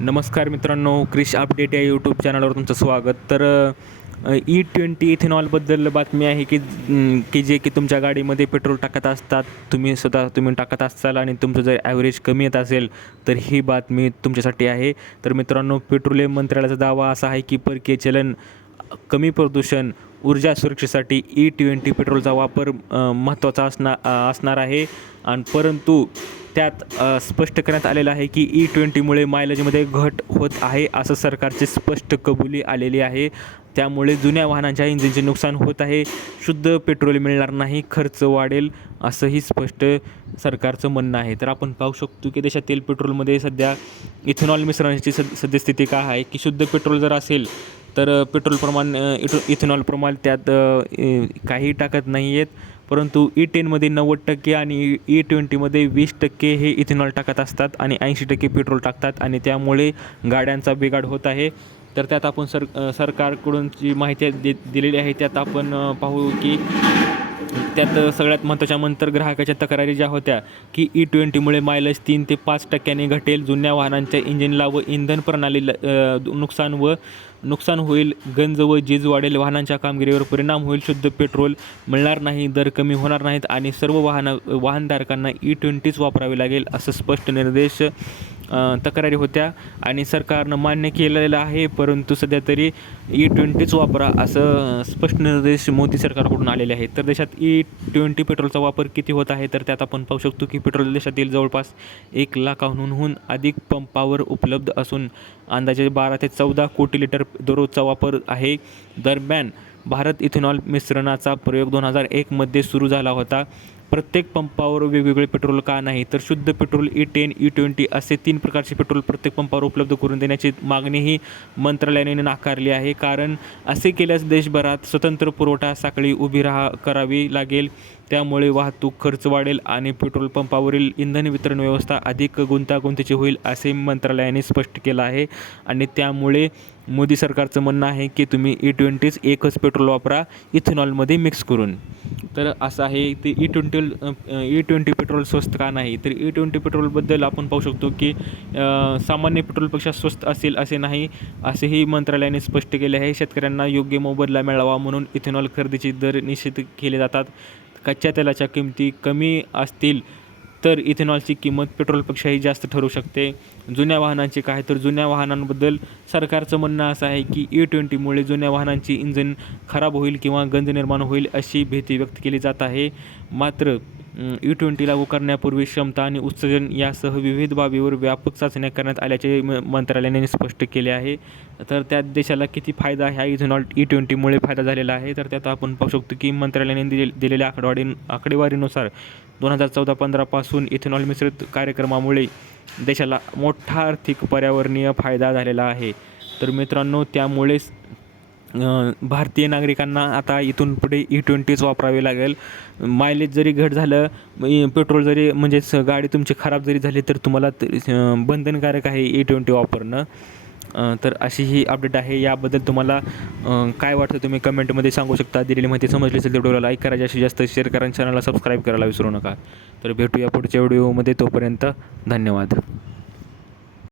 नमस्कार मित्रांनो, क्रिश अपडेट या यूट्यूब चॅनलवर तुमचं स्वागत. तर E20 इथेनॉलबद्दल बातमी आहे की जे की तुमच्या गाडीमध्ये पेट्रोल टाकत असतात, तुम्ही टाकत असाल आणि तुमचं जर ॲव्हरेज कमी येत असेल तर ही बातमी तुमच्यासाठी आहे. तर मित्रांनो, पेट्रोलियम मंत्रालयाचा दावा असा आहे की परकीय चलन, कमी प्रदूषण, ऊर्जा सुरक्षेसाठी E20 पेट्रोलचा वापर महत्त्वाचा असणार आहे. आणि परंतु त्यात स्पष्ट करण्यात आलेलं आहे की E20मुळे मायलेजमध्ये घट होत आहे, असं सरकारची स्पष्ट कबुली आलेली आहे. त्यामुळे जुन्या वाहनांच्या इंजिनचे नुकसान होत आहे, शुद्ध पेट्रोल मिळणार नाही, खर्च वाढेल, असंही स्पष्ट सरकारचं म्हणणं आहे. तर आपण पाहू शकतो की देशातील पेट्रोलमध्ये सध्या इथेनॉल मिश्रणाची सद्यस्थिती काय आहे की शुद्ध पेट्रोल जर असेल तर पेट्रोल प्रमाण इथेनॉल प्रमाण त्यात काही टाकत नाही आहेत. परंतु E10मध्ये 90% आणि E20मध्ये 20% हे इथेनॉल टाकत असतात आणि 80% पेट्रोल टाकतात आणि त्यामुळे गाड्यांचा बिघाड होत आहे. तर त्यात आपण सरकारकडून जी माहिती दिलेली आहे त्यात आपण पाहू की त्यात सगळ्यात महत्त्वाच्या ग्राहकाच्या तक्रारी ज्या होत्या की E20मुळे मायलेज 3 ते 5% घटेल, जुन्या वाहनांच्या इंजिनला व इंधन प्रणालीला नुकसान होईल, गंज व झीज वाढेल, वाहनांच्या कामगिरीवर परिणाम होईल, शुद्ध पेट्रोल मिळणार नाही, दर कमी होणार नाहीत आणि सर्व वाहनधारकांना E20च वापरावे लागेल, असं स्पष्ट निर्देश तक्रारी होत्या आणि सरकारनं मान्य केलेलं आहे. परंतु सध्या तरी E20च वापरा, असं स्पष्ट निर्देश मोदी सरकारकडून आलेले आहेत. तर देशात E20 पेट्रोलचा वापर किती होत आहे तर त्यात आपण पाहू शकतो की पेट्रोल देशातील जवळपास 1 लाखाहून अधिक पंपावर उपलब्ध असून अंदाजे 12 ते 14 कोटी लिटर दररोजचा वापर आहे. दरम्यान भारत इथेनॉल मिश्रणाचा प्रयोग 2001मध्ये सुरू झाला होता. प्रत्येक पंपावर वेगवेगळे पेट्रोल का नाही, तर शुद्ध पेट्रोल E10, E20 असे 3 प्रकारचे पेट्रोल प्रत्येक पंपावर उपलब्ध करून देण्याची मागणीही मंत्रालयाने नाकारली आहे. कारण असे केल्यास देशभरात स्वतंत्र पुरवठा साखळी उभी करावी लागेल, त्यामुळे वाहतूक खर्च वाढेल आणि पेट्रोल पंपावरील इंधन वितरण व्यवस्था अधिक गुंतागुंतीची होईल, असे मंत्रालयाने स्पष्ट केलं आहे. आणि त्यामुळे मोदी सरकारचं म्हणणं आहे की तुम्ही E20च एकच पेट्रोल वापरा इथेनॉलमध्ये मिक्स करून. तर असं आहे ते E20 पेट्रोल स्वस्त का नाही, तर E20 पेट्रोलबद्दल आपण पाहू शकतो की सामान्य पेट्रोलपेक्षा स्वस्त असेल असे नाही, असेही मंत्रालयाने स्पष्ट केले आहे. शेतकऱ्यांना योग्य मोबदला मिळावा म्हणून इथेनॉल खरेदीचे दर निश्चित केले जातात. कच्च्या तेलाच्या किमती कमी असतील तर इथेनॉलची किंमत पेट्रोलपेक्षाही जास्त ठरू शकते. जुन्या वाहनांचे काय, तर जुन्या वाहनांबद्दल सरकारचं म्हणणं असं आहे की E20मुळे जुन्या वाहनांची इंजिन खराब होईल किंवा गंज निर्माण होईल, अशी भीती व्यक्त केली जात आहे. मात्र E20 लागू करण्यापूर्वी क्षमता आणि उत्सर्जन यासह विविध बाबीवर व्यापक चाचण्या करण्यात आल्याचे मंत्रालयाने स्पष्ट केले आहे. तर त्यात देशाला किती फायदा ह्या E20मुळे फायदा झालेला आहे, तर त्यात आपण पाहू शकतो की मंत्रालयाने दिलेल्या आकडेवारीनुसार 2014-15 पासून इथेनॉल मिश्रित कार्यक्रमामुळे देशाला मोठा आर्थिक पर्यावरणीय फायदा झालेला आहे. तर मित्रांनो, त्यामुळेच भारतीय नागरिकांना आता इथून पुढे E20च वापरावे लागेल. मायलेज जरी घट झालं, पेट्रोल जरी म्हणजेच गाडी तुमची खराब जरी झाली तर तुम्हाला बंधनकारक आहे E20 वापरणं. तर अशी ही अपडेट आहे. याबद्दल तुम्हाला काय वाटतं तुम्ही कमेंटमध्ये सांगू शकता. दिलेली माहिती समजली असेल तर व्हिडिओला लाईक करा, जास्तीत जास्त शेअर करा, चॅनलला सबस्क्राईब करायला विसरू नका. तर भेटूया पुढच्या व्हिडिओमध्ये, तोपर्यंत धन्यवाद.